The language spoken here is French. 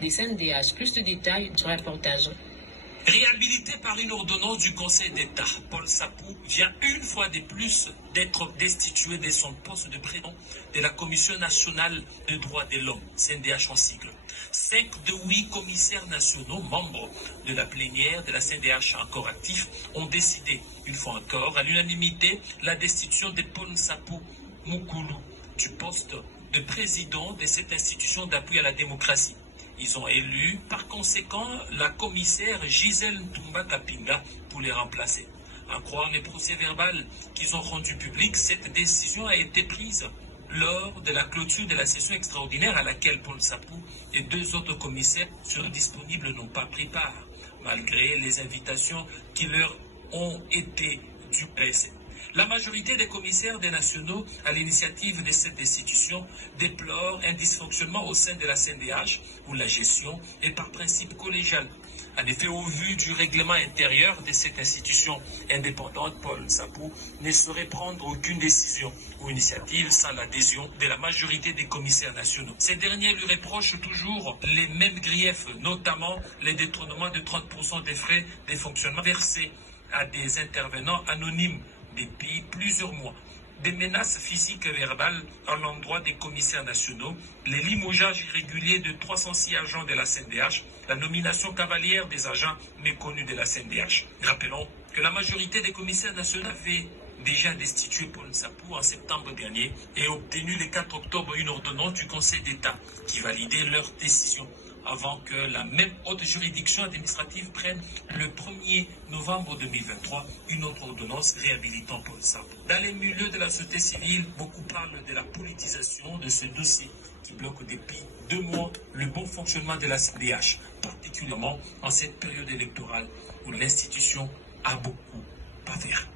des CNDH. Plus de détails sur le reportage. Réhabilité par une ordonnance du Conseil d'État, Paul Sapou vient une fois de plus d'être destitué de son poste de président de la Commission nationale des droits de l'homme, CNDH en sigle. 5 de 8 commissaires nationaux, membres de la plénière de la CNDH encore actifs, ont décidé, une fois encore, à l'unanimité, la destitution de Paul Sapou Moukoulou du poste de président de cette institution d'appui à la démocratie. Ils ont élu, par conséquent, la commissaire Gisèle Ntumba Kapinga pour les remplacer. À croire les procès-verbaux qu'ils ont rendus publics, cette décision a été prise lors de la clôture de la session extraordinaire à laquelle Paul Sapou et 2 autres commissaires seront disponibles n'ont pas pris part, malgré les invitations qui leur ont été adressées. La majorité des commissaires des nationaux à l'initiative de cette institution déplore un dysfonctionnement au sein de la CNDH où la gestion est par principe collégiale. En effet, au vu du règlement intérieur de cette institution indépendante, Paul Sapou ne saurait prendre aucune décision ou initiative sans l'adhésion de la majorité des commissaires nationaux. Ces derniers lui reprochent toujours les mêmes griefs, notamment les détournements de 30% des frais de fonctionnement versés à des intervenants anonymes depuis plusieurs mois, des menaces physiques et verbales à l'endroit des commissaires nationaux, les limogeages irréguliers de 306 agents de la CNDH, la nomination cavalière des agents méconnus de la CNDH. Rappelons que la majorité des commissaires nationaux avait déjà destitué Paul Sapou en septembre dernier et obtenu le 4 octobre une ordonnance du Conseil d'État qui validait leur décision, avant que la même haute juridiction administrative prenne le 1er novembre 2023 une autre ordonnance réhabilitant Paul Sapou. Dans les milieux de la société civile, beaucoup parlent de la politisation de ce dossier qui bloque depuis 2 mois le bon fonctionnement de la CNDH, particulièrement en cette période électorale où l'institution a beaucoup à faire.